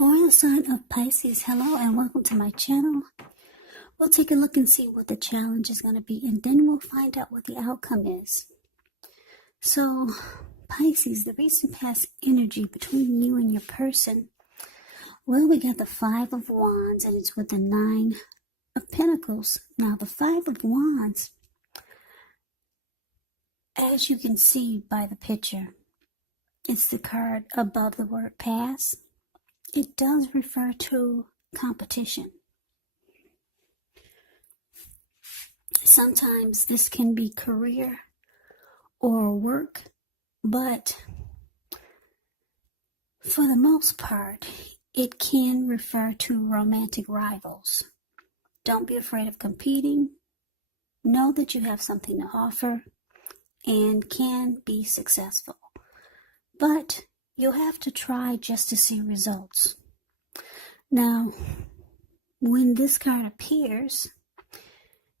For the sign of Pisces, hello and welcome to my channel. We'll take a look and see what the challenge is going to be, and then we'll find out what the outcome is. So, Pisces, the recent past energy between you and your person. Well, we got the Five of Wands, and it's with the Nine of Pentacles. Now, the Five of Wands, as you can see by the picture, it's the card above the word pass. It does refer to competition. Sometimes this can be career or work, but for the most part, it can refer to romantic rivals. Don't be afraid of competing. Know that you have something to offer and can be successful. But you'll have to try just to see results. Now, when this card appears,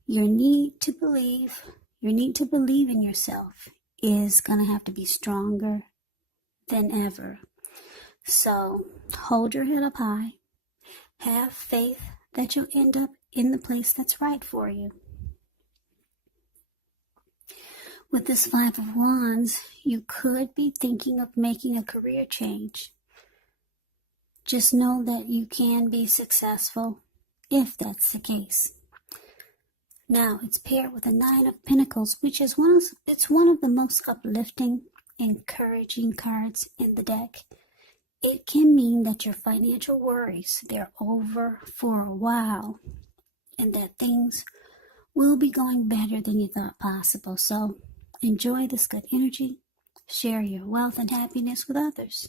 your need to believe in yourself is going to have to be stronger than ever. So, hold your head up high. Have faith that you'll end up in the place that's right for you. With this Five of Wands, you could be thinking of making a career change. Just know that you can be successful if that's the case. Now, it's paired with a Nine of Pentacles, which is one of the most uplifting, encouraging cards in the deck. It can mean that your financial worries, they're over for a while, and that things will be going better than you thought possible. So, enjoy this good energy. Share your wealth and happiness with others.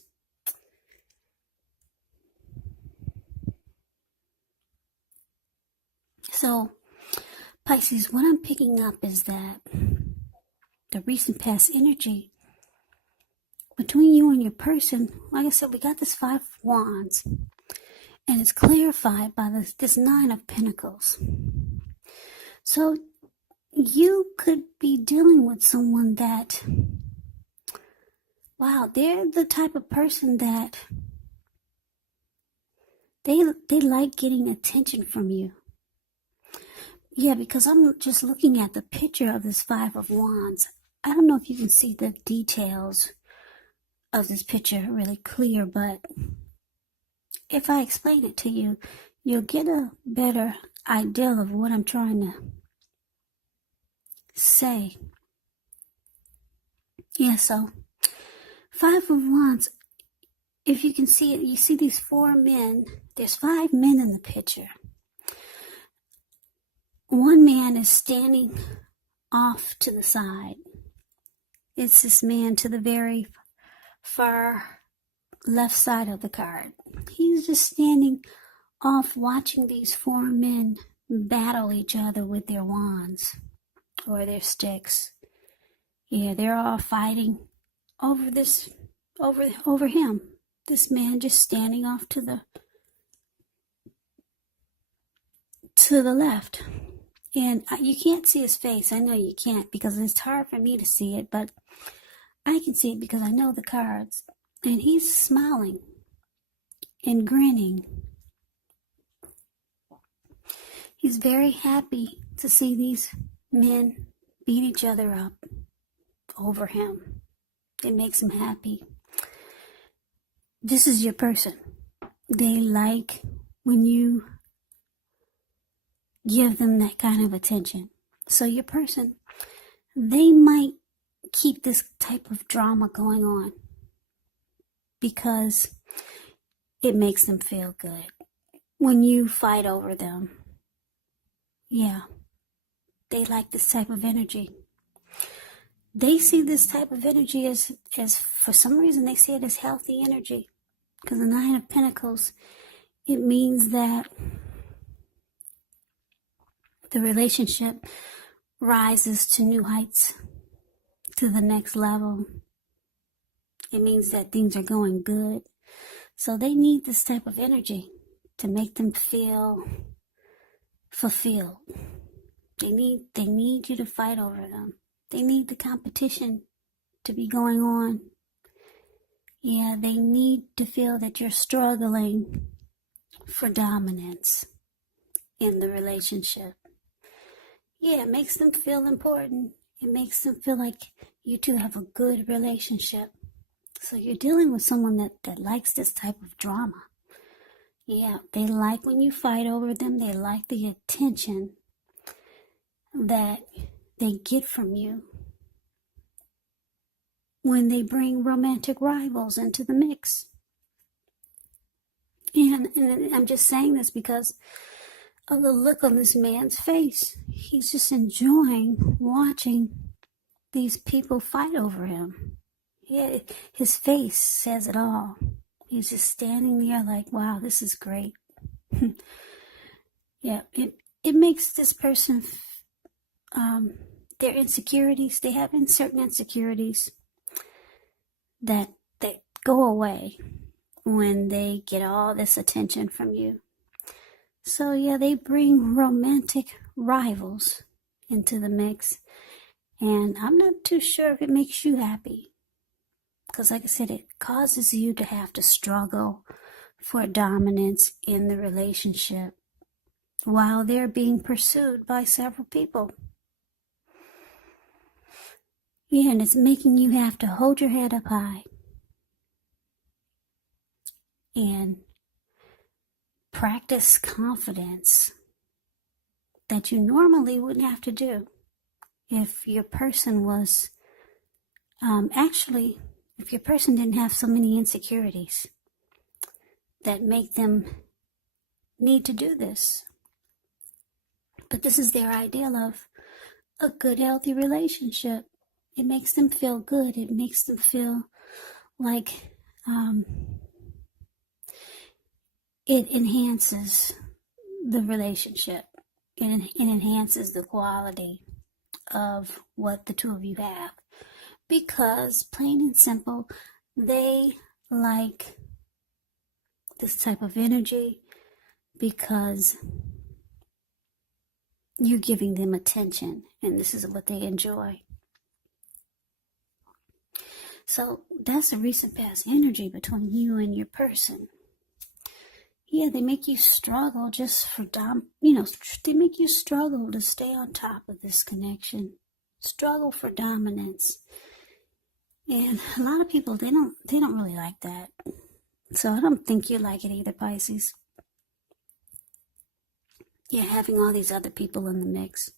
So, Pisces, what I'm picking up is that the recent past energy between you and your person, like I said, we got this Five of Wands, and it's clarified by this Nine of Pentacles. So, you could be dealing with someone that, wow, they're the type of person that they like getting attention from you. Yeah, because I'm just looking at the picture of this Five of Wands. I don't know if you can see the details of this picture really clear, but if I explain it to you, you'll get a better idea of what I'm trying to say. Yeah, so Five of Wands, if you can see it, you see these four men. There's five men in the picture. One man is standing off to the side. It's this man to the very far left side of the card. He's just standing off watching these four men battle each other with their wands or their sticks. Yeah, they're all fighting over him. This man just standing off to the left. And you can't see his face. I know you can't because it's hard for me to see it, but I can see it because I know the cards. And he's smiling and grinning. He's very happy to see these men beat each other up over him. It makes him happy. This is your person. They like when you give them that kind of attention. So your person, they might keep this type of drama going on because it makes them feel good when you fight over them. Yeah, they like this type of energy. They see this type of energy as for some reason, they see it as healthy energy. Because the Nine of Pentacles, it means that the relationship rises to new heights, to the next level. It means that things are going good. So they need this type of energy to make them feel fulfilled. They need you to fight over them. They need the competition to be going on. Yeah, they need to feel that you're struggling for dominance in the relationship. Yeah, it makes them feel important. It makes them feel like you two have a good relationship. So you're dealing with someone that likes this type of drama. Yeah, they like when you fight over them. They like the attention that they get from you when they bring romantic rivals into the mix. And I'm just saying this because of the look on this man's face. He's just enjoying watching these people fight over him. Yeah, his face says it all. He's just standing there like, wow, this is great. Yeah, it makes this person, their insecurities, they have certain insecurities that go away when they get all this attention from you. So yeah, they bring romantic rivals into the mix. And I'm not too sure if it makes you happy. Because like I said, it causes you to have to struggle for dominance in the relationship while they're being pursued by several people. Yeah, and it's making you have to hold your head up high and practice confidence that you normally wouldn't have to do if your person was, if your person didn't have so many insecurities that make them need to do this. But this is their ideal of a good, healthy relationship. It makes them feel good. It makes them feel like it enhances the relationship. It enhances the quality of what the two of you have. Because, plain and simple, they like this type of energy because you're giving them attention, and this is what they enjoy. So that's a recent past energy between you and your person. Yeah, they make you struggle just for they make you struggle to stay on top of this connection. Struggle for dominance. And a lot of people, they don't really like that. So I don't think you like it either, Pisces. Yeah, having all these other people in the mix.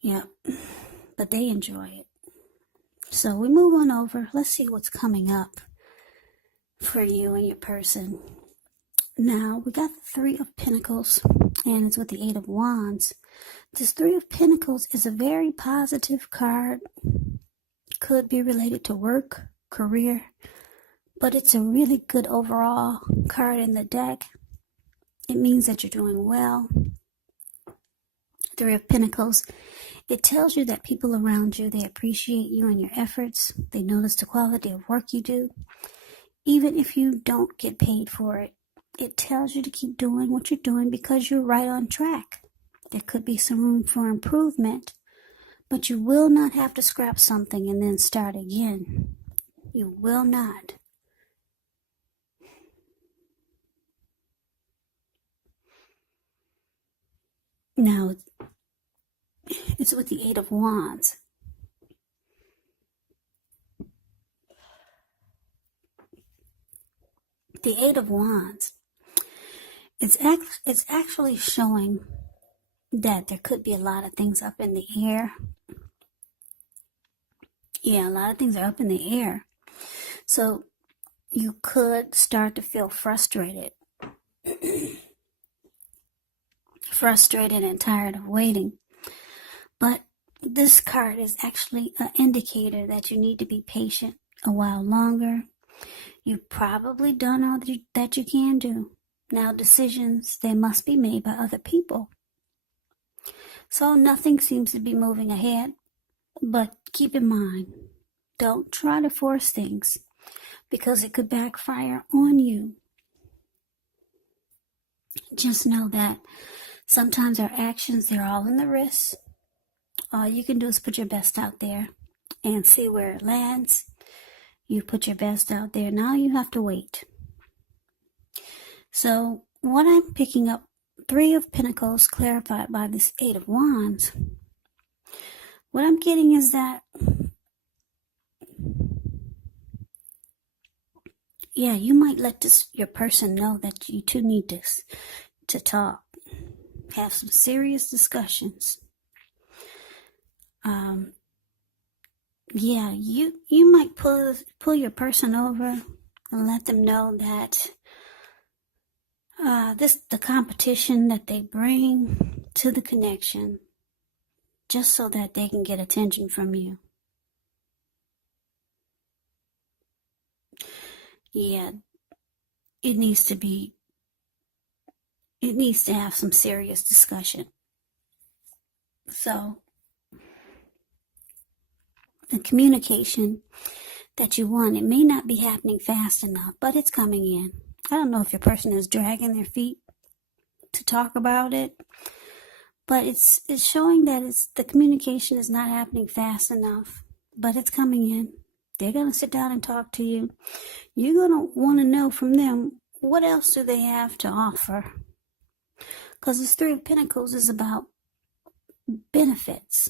Yeah, but they enjoy it. So we move on over. Let's see what's coming up for you and your person. Now, we got the Three of Pentacles, and it's with the Eight of Wands. This Three of Pentacles is a very positive card. Could be related to work, career, but it's a really good overall card in the deck. It means that you're doing well. Three of Pentacles, it tells you that people around you, they appreciate you and your efforts. They notice the quality of work you do. Even if you don't get paid for it, it tells you to keep doing what you're doing because you're right on track. There could be some room for improvement, but you will not have to scrap something and then start again. You will not. Now, it's with the Eight of Wands. The Eight of Wands, it's actually showing that there could be a lot of things up in the air. Yeah, a lot of things are up in the air. So you could start to feel frustrated. Frustrated and tired of waiting. But this card is actually an indicator that you need to be patient a while longer. You've probably done all that you can do. Now decisions, they must be made by other people. So nothing seems to be moving ahead. But keep in mind, don't try to force things because it could backfire on you. Just know that sometimes our actions, they're all in the wrist. All you can do is put your best out there and see where it lands. You put your best out there. Now you have to wait. So what I'm picking up, 3 of Pentacles clarified by this 8 of Wands. What I'm getting is that, yeah, you might let your person know that you two need to talk. Have some serious discussions. Yeah, you might pull your person over and let them know that the competition that they bring to the connection, just so that they can get attention from you. Yeah, it needs to have some serious discussion. So the communication that you want, it may not be happening fast enough, but it's coming in. I don't know if your person is dragging their feet to talk about it, but it's showing that the communication is not happening fast enough, but it's coming in. They're going to sit down and talk to you. You're going to want to know from them, what else do they have to offer? Because this 3 of Pentacles is about benefits.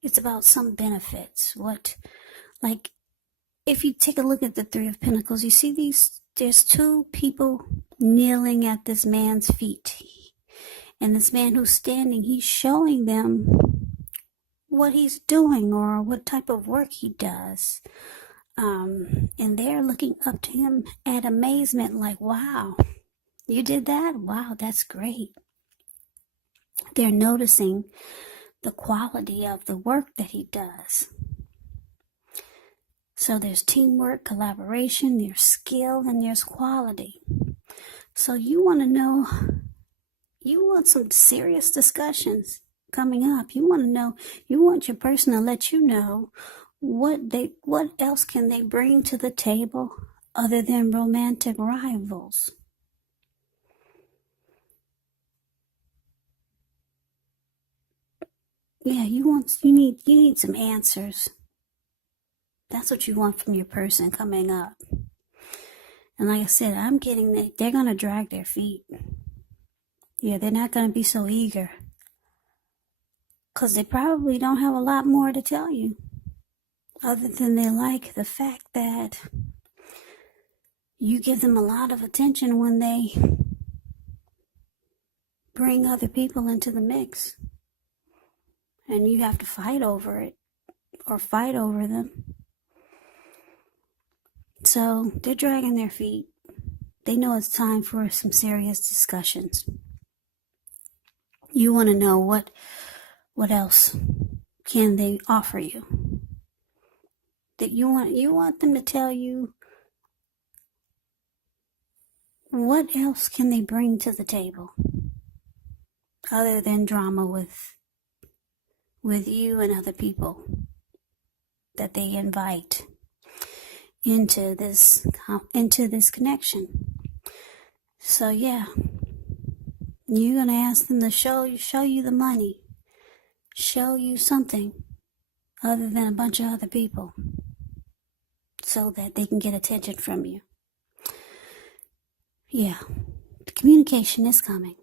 It's about some benefits. Like, if you take a look at the 3 of Pentacles, you see there's 2 people kneeling at this man's feet. And this man who's standing, he's showing them what he's doing or what type of work he does. And they're looking up to him at amazement, like, wow, you did that? Wow, that's great. They're noticing the quality of the work that he does. So there's teamwork, collaboration, there's skill, and there's quality. So you want to know, you want some serious discussions coming up. You want your person to let you know what else can they bring to the table other than romantic rivals. Yeah, you need some answers. That's what you want from your person coming up. And like I said, I'm getting that they're going to drag their feet. Yeah, they're not going to be so eager. Because they probably don't have a lot more to tell you. Other than they like the fact that you give them a lot of attention when they bring other people into the mix. And you have to fight over it. Or fight over them. So they're dragging their feet. They know it's time for some serious discussions. You want to know what else can they offer you? That you want them to tell you what else can they bring to the table other than drama with you and other people that they invite into this connection. So yeah, you're going to ask them to show you the money, show you something other than a bunch of other people, so that they can get attention from you. Yeah, the communication is coming.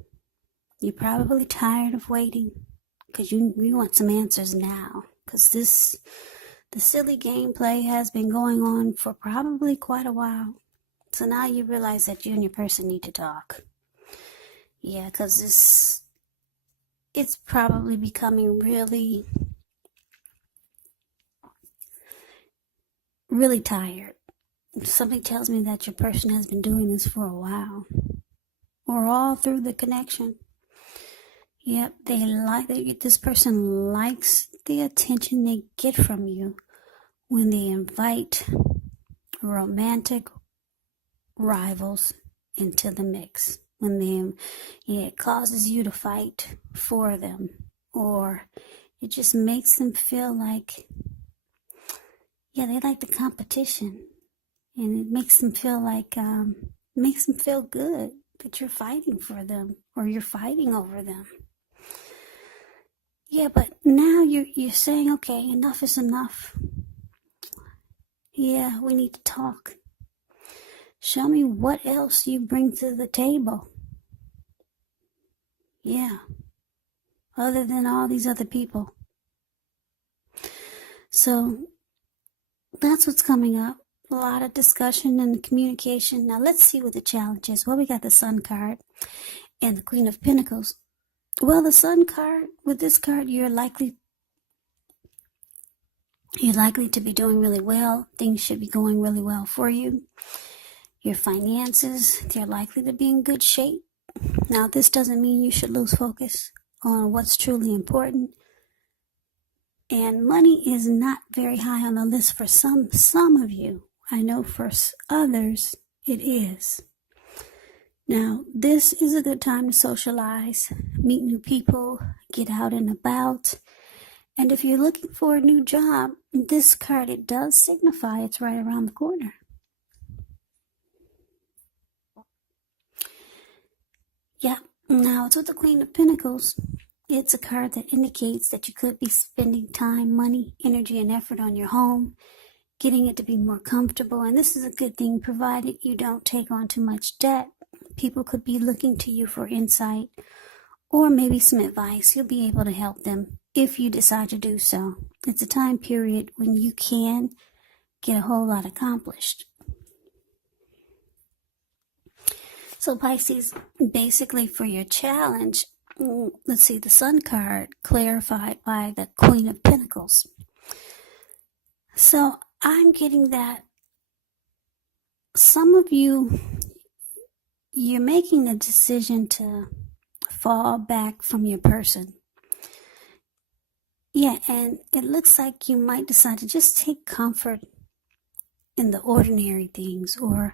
You're probably tired of waiting because you want some answers now, because the silly gameplay has been going on for probably quite a while. So now you realize that you and your person need to talk. Yeah, because it's probably becoming really, really tired. Something tells me that your person has been doing this for a while. Or all through the connection. Yep, this person likes the attention they get from you when they invite romantic rivals into the mix. When it causes you to fight for them, or it just makes them feel like, yeah, they like the competition, and it makes them feel like, makes them feel good that you're fighting for them, or you're fighting over them. Yeah, but now you're saying, okay, enough is enough. Yeah, we need to talk. Show me what else you bring to the table. Yeah, other than all these other people. So that's what's coming up. A lot of discussion and communication. Now let's see what the challenge is. Well, we got the Sun card and the Queen of Pentacles. Well, the Sun card, with this card, you're likely to be doing really well. Things should be going really well for you. Your finances, they're likely to be in good shape. Now, this doesn't mean you should lose focus on what's truly important. And money is not very high on the list for some of you. I know for others, it is. Now, this is a good time to socialize, meet new people, get out and about. And if you're looking for a new job, this card, it does signify it's right around the corner. Yeah, now it's with the Queen of Pentacles. It's a card that indicates that you could be spending time, money, energy, and effort on your home, getting it to be more comfortable. And this is a good thing, provided you don't take on too much debt. People could be looking to you for insight or maybe some advice. You'll be able to help them if you decide to do so. It's a time period when you can get a whole lot accomplished. So Pisces, basically for your challenge, let's see, the Sun card clarified by the Queen of Pentacles. So I'm getting that some of you, you're making the decision to fall back from your person. Yeah, and it looks like you might decide to just take comfort in the ordinary things or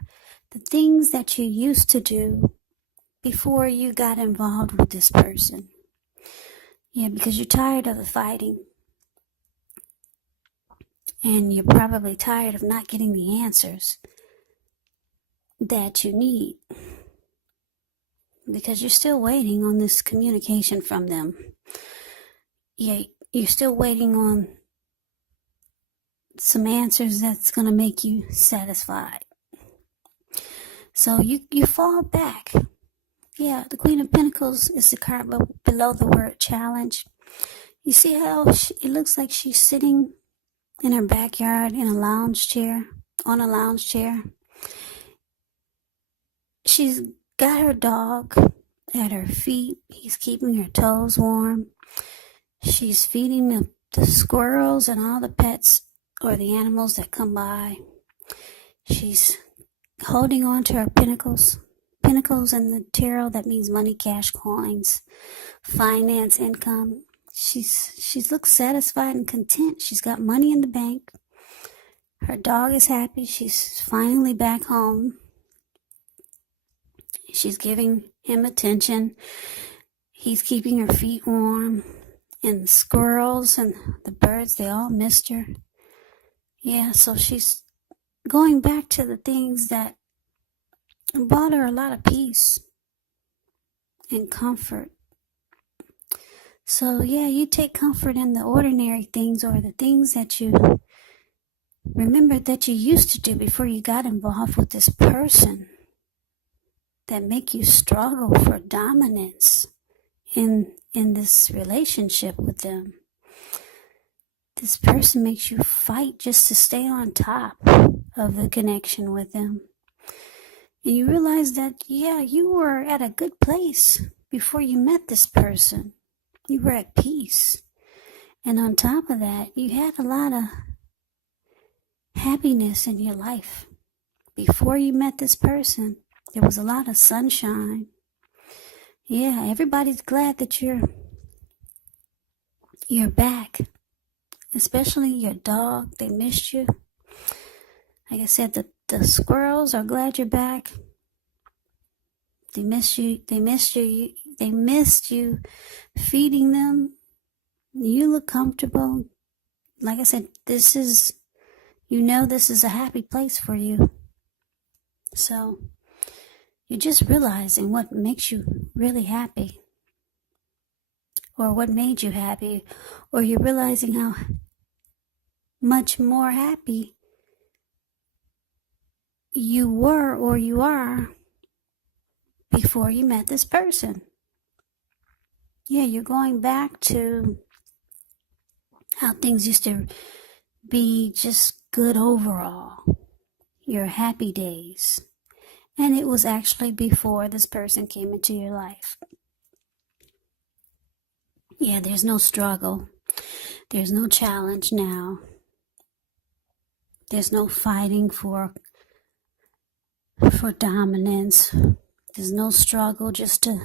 the things that you used to do before you got involved with this person. Yeah, because you're tired of the fighting. And you're probably tired of not getting the answers that you need. Because you're still waiting on this communication from them. Yeah, you're still waiting on some answers that's going to make you satisfied. So you fall back. Yeah, the Queen of Pentacles is the card below the word challenge. You see how it looks like she's sitting in her backyard in a lounge chair, on a lounge chair. She's got her dog at her feet. He's keeping her toes warm. She's feeding the squirrels and all the pets or the animals that come by. She's holding on to her pinnacles. Pinnacles in the tarot, that means money, cash, coins, finance, income. She looks satisfied and content. She's got money in the bank. Her dog is happy. She's finally back home. She's giving him attention. He's keeping her feet warm. And the squirrels and the birds, they all missed her. Yeah, so she's going back to the things that brought her a lot of peace and comfort. So yeah, you take comfort in the ordinary things or the things that you remember that you used to do before you got involved with this person that make you struggle for dominance in this relationship with them. This person makes you fight just to stay on top of the connection with them. And you realize that, yeah, you were at a good place before you met this person. You were at peace. And on top of that, you had a lot of happiness in your life. Before you met this person, there was a lot of sunshine. Yeah, everybody's glad that you're back. Especially your dog, they missed you. Like I said, the squirrels are glad you're back. They missed you. They missed you feeding them. You look comfortable. Like I said, this is a happy place for you. So you're just realizing what makes you really happy. Or what made you happy. Or you're realizing how much more happy you were or you are before you met this person. Yeah, you're going back to how things used to be just good overall. Your happy days. And it was actually before this person came into your life. Yeah, there's no struggle. There's no challenge now. There's no fighting for dominance. There's no struggle just to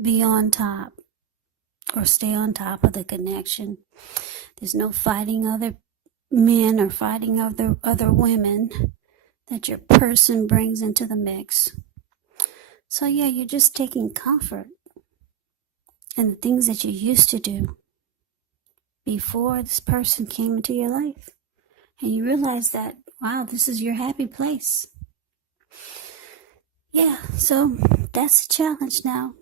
be on top or stay on top of the connection. There's no fighting other men or fighting other women that your person brings into the mix. So yeah, you're just taking comfort in the things that you used to do before this person came into your life. And you realize that, wow, this is your happy place. Yeah, so that's the challenge now.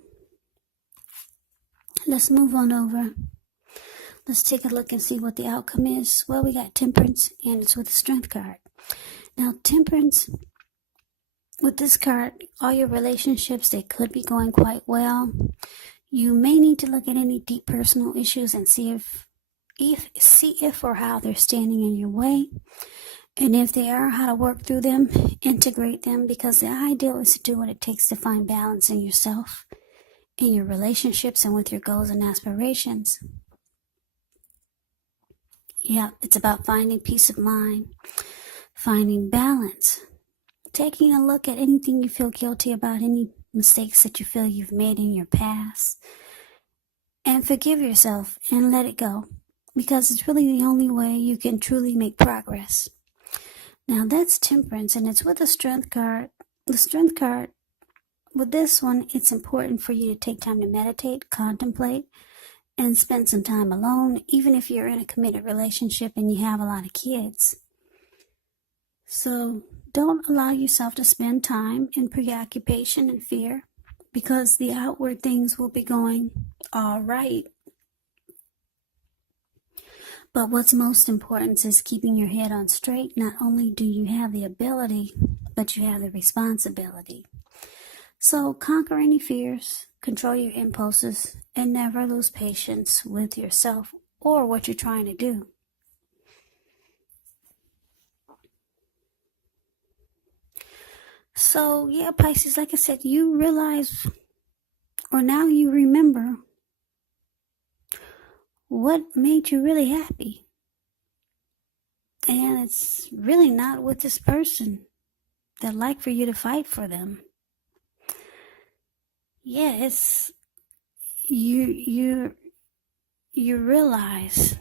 Let's move on over. Let's take a look and see what the outcome is. Well, we got Temperance, and it's with the Strength card. Now, Temperance, with this card, all your relationships, they could be going quite well. You may need to look at any deep personal issues and see if or how they're standing in your way. And if they are, how to work through them, integrate them, because the ideal is to do what it takes to find balance in yourself, in your relationships, and with your goals and aspirations. Yeah, it's about finding peace of mind, finding balance, taking a look at anything you feel guilty about, any mistakes that you feel you've made in your past, and forgive yourself and let it go, because it's really the only way you can truly make progress. Now that's Temperance, and it's with the Strength card. The Strength card, with this one, it's important for you to take time to meditate, contemplate, and spend some time alone, even if you're in a committed relationship and you have a lot of kids. So don't allow yourself to spend time in preoccupation and fear, because the outward things will be going all right. But what's most important is keeping your head on straight. Not only do you have the ability, but you have the responsibility. So conquer any fears, control your impulses, and never lose patience with yourself or what you're trying to do. So yeah, Pisces, like I said, you realize, or now you remember, what made you really happy. And it's really not with this person. They'd like for you to fight for them. Yeah, it's you realize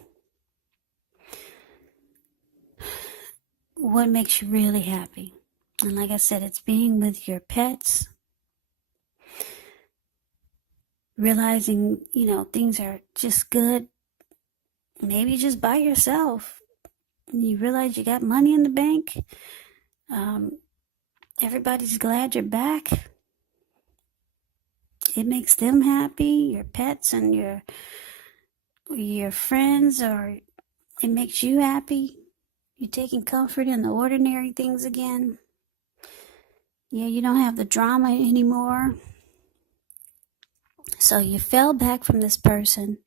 what makes you really happy. And like I said, it's being with your pets, realizing, things are just good. Maybe just by yourself. You realize you got money in the bank. Everybody's glad you're back. It makes them happy, your pets and your friends, or it makes you happy. You're taking comfort in the ordinary things again. Yeah, you don't have the drama anymore. So you fell back from this person,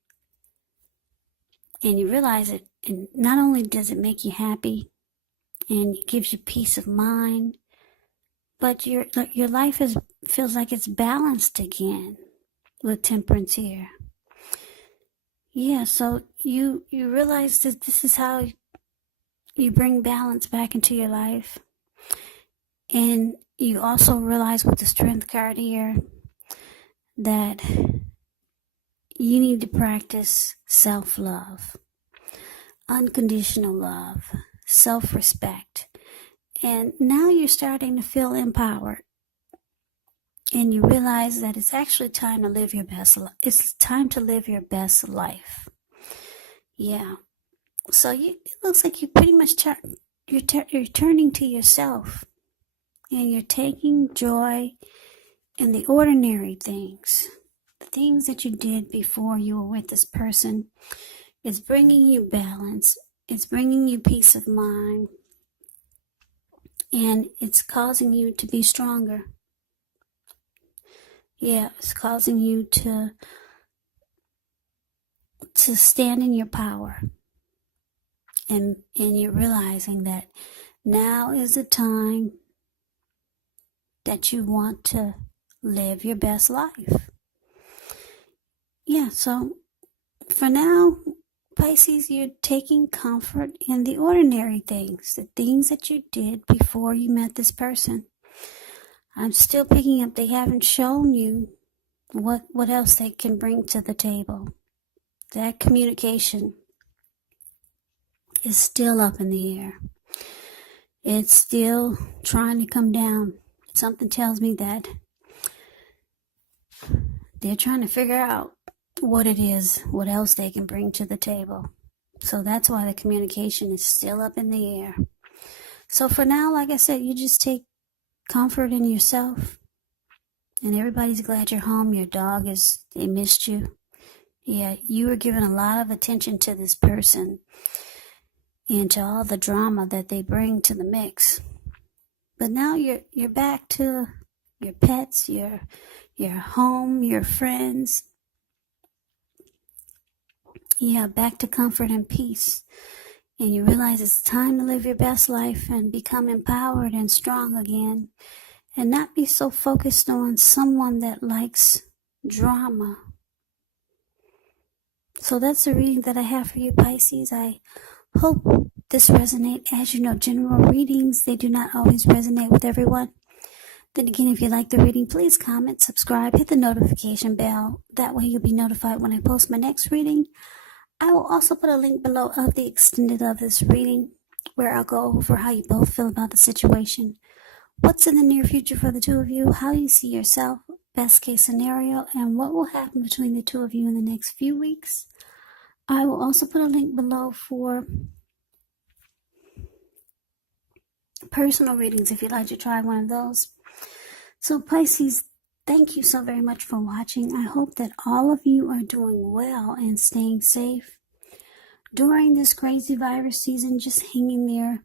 and you realize it, and not only does it make you happy and it gives you peace of mind, but your life feels like it's balanced again with Temperance here. Yeah, so you realize that this is how you bring balance back into your life. And you also realize with the Strength card here that you need to practice self-love, unconditional love, self-respect. And now you're starting to feel empowered. And you realize that it's actually time to live your best life. It's time to live your best life. Yeah. So it looks like you pretty much you're turning to yourself. And you're taking joy in the ordinary things. The things that you did before you were with this person. It's bringing you balance. It's bringing you peace of mind. and it's causing you to be stronger. Yeah, it's causing you to stand in your power. And you're realizing that now is the time that you want to live your best life. Yeah, so for now, Pisces, you're taking comfort in the ordinary things, the things that you did before you met this person. I'm still picking up, they haven't shown you what else they can bring to the table. That communication is still up in the air. It's still trying to come down. Something tells me that they're trying to figure out what it is, what else they can bring to the table. So that's why the communication is still up in the air. So for now, like I said, you just take comfort in yourself. And everybody's glad you're home. Your dog they missed you. Yeah, you were giving a lot of attention to this person and to all the drama that they bring to the mix. But now you're back to your pets, your home, your friends. Yeah, back to comfort and peace. And you realize it's time to live your best life and become empowered and strong again. And not be so focused on someone that likes drama. So that's the reading that I have for you, Pisces. I hope this resonates. As you know, general readings, they do not always resonate with everyone. Then again, if you like the reading, please comment, subscribe, hit the notification bell. That way you'll be notified when I post my next reading. I will also put a link below of the extended of this reading where I'll go over how you both feel about the situation. What's in the near future for the two of you, how you see yourself, best case scenario, and what will happen between the two of you in the next few weeks. I will also put a link below for personal readings if you'd like to try one of those. So Pisces, thank you so very much for watching. I hope that all of you are doing well and staying safe during this crazy virus season. Just hang in there.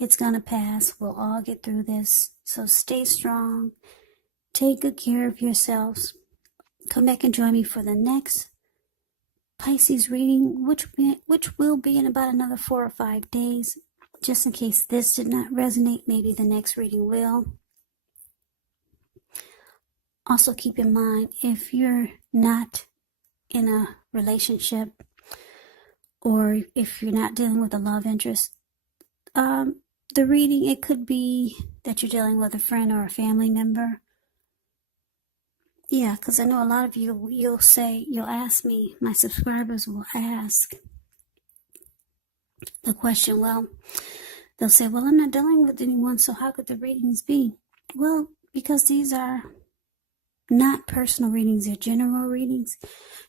It's gonna pass. We'll all get through this. So stay strong. Take good care of yourselves. Come back and join me for the next Pisces reading, which will be in about another 4 or 5 days. Just in case this did not resonate, maybe the next reading will. Also keep in mind, if you're not in a relationship or if you're not dealing with a love interest, the reading, it could be that you're dealing with a friend or a family member. Yeah, because I know a lot of you, you'll ask me, my subscribers will ask the question, well, they'll say, well, I'm not dealing with anyone, so how could the readings be? Well, because these are not personal readings, they're general readings.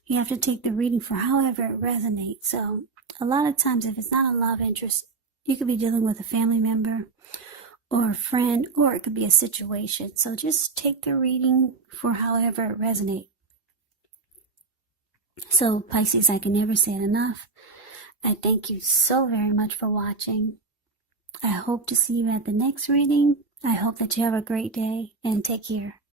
You have to take the reading for however it resonates. So a lot of times, if it's not a love interest, you could be dealing with a family member or a friend, or it could be a situation. So just take the reading for however it resonates. So Pisces, I can never say it enough. I thank you so very much for watching. I hope to see you at the next reading. I hope that you have a great day and take care.